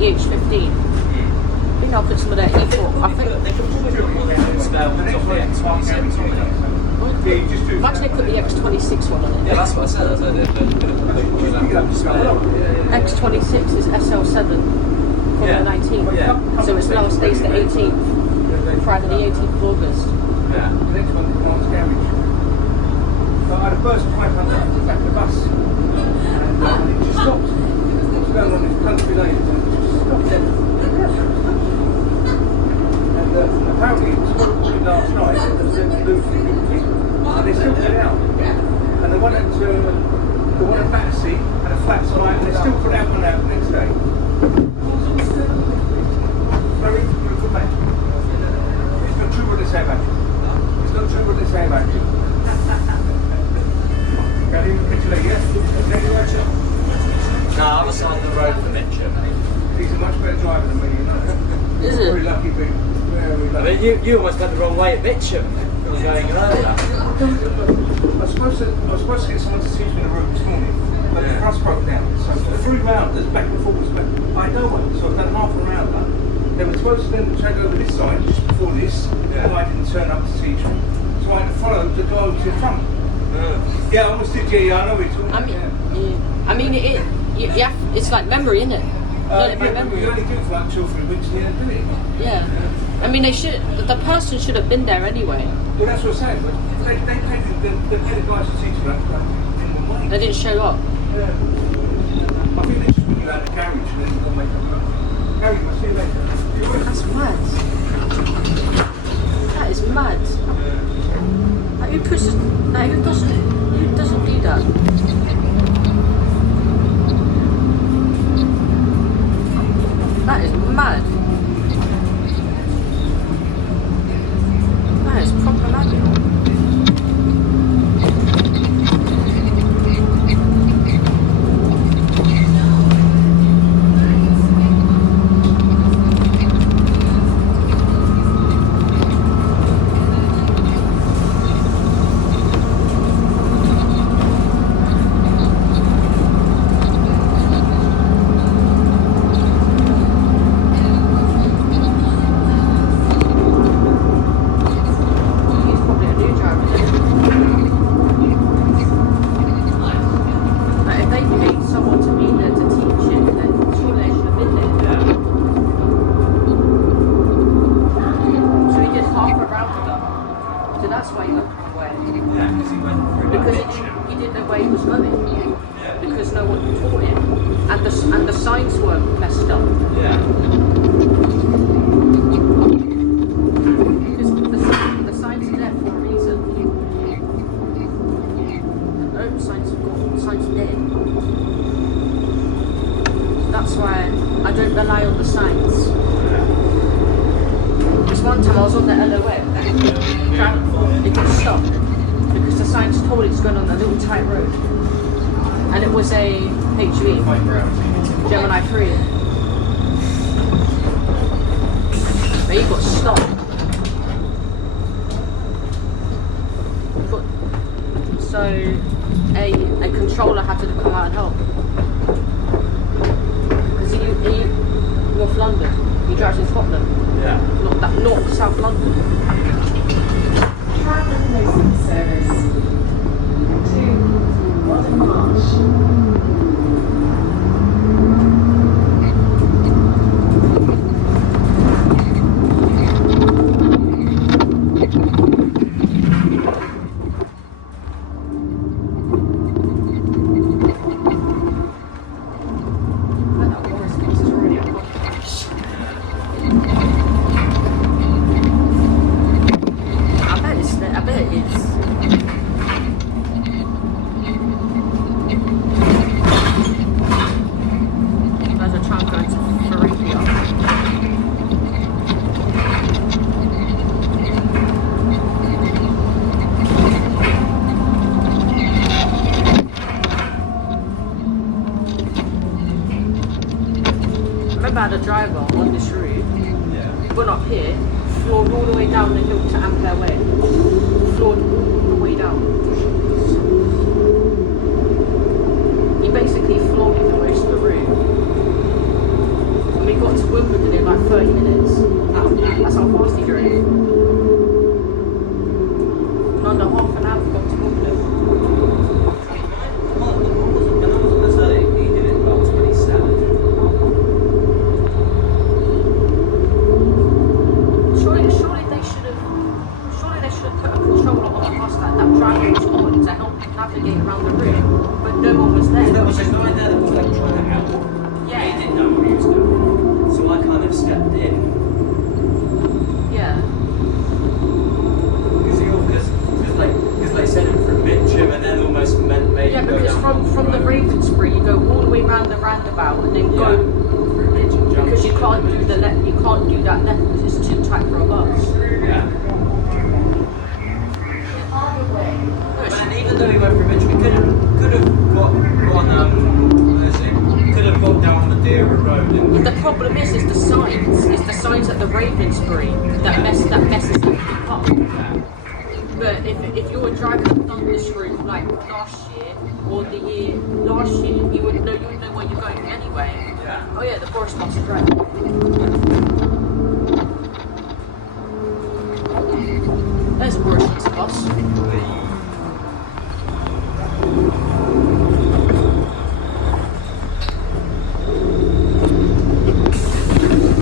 EH15. I think I'll put some of that E4. I think. They could probably put all the spare ones off the X26 on it. Imagine they put the X26 one on it. Yeah, that's what I said. I said X26 is SL7 from the 19th. Yeah. So its last day's the 18th. Friday the 18th of August. Yeah. The next one is Mark's garage. So I had a burst pipe under the back of the bus. And it just stopped. It was going on this country lane and it just stopped then. And apparently it was probably last night that was then losing and they still put it out. And the one at Battersea had a flat tire and they still put out one out the next day. Very good man. It's not true what they say about you. It's not true what they say about you. Got him picture yes? No, I was on the road for Mitchell. He's a much better driver than me, you know. Is it? Very lucky being. Very I lucky. mean, you almost went the wrong way at Mitchell. You were going earlier. I was supposed to get someone to teach me the route this morning, but the bus broke down. So for 3 rounders back and forwards, but I had no one, so I've done half a rounder. They were supposed to then take over this side just before this, and I didn't turn up to teach me. So I had to follow the guy to the front. Yeah, I almost did. Yeah, I know it's all. I mean, it's like memory, isn't it? Learn it by memory. You only do it for like 2 or 3 weeks and you don't do it. Yeah. I mean, the person should have been there anyway. Well, that's what I'm saying, but they paid the guys to teach me that in 1 week. They didn't show up. Yeah. I think they just put you out of the garage and then they'll make up. Harry, I'll see you later. That's mad. That is mad. Like, who pushes? Like, who doesn't do that? That is mad. That is proper mad. And the signs were messed up. Yeah. Because the signs are there for a reason. No signs have got signs dead. That's why I don't rely on the signs. Because one time I was on the LOA, it got stopped because the signs told it's going on a little tight road. And it was a HV, Gemini 3. But he got stopped. So a controller had to come out and help. Because he North London, he drives in Scotland. Yeah. Not that North, South London. Tramlink Replacement service to Waddon Marsh. Had a driver on this route, went up here, floored all the way down the hill to Ampere Way, floored all the way down. He basically floored me for most of the route. we got to Wimbledon in like 30 minutes. That's how fast he drove. In under half an hour we got to Wimbledon. He did it about 27. Surely they should have put a controller on the bus that Tramlink was on to help you navigate around the room, but no one was there. There was just no one there that was like trying to help. Yeah. He didn't know what he was doing. So I kind of stepped in. Yeah. Because they said it from Mitcham and then almost meant maybe Yeah, go because down from the Ravensbury you go all the way round the roundabout and then go through Mitcham Junction. because you can't do the left. You can't do that left because it's too tight for a bus. Yeah. But then even though he went through Mitcham, he could have got down the Deera Road. But the problem is the signs. It's the signs at the Ravensbury that messes everything up. But if you were driving down this route like last year or the year last year, you would know where you're going anyway. Yeah. Oh yeah, the forest bus is right. There's a forest bus.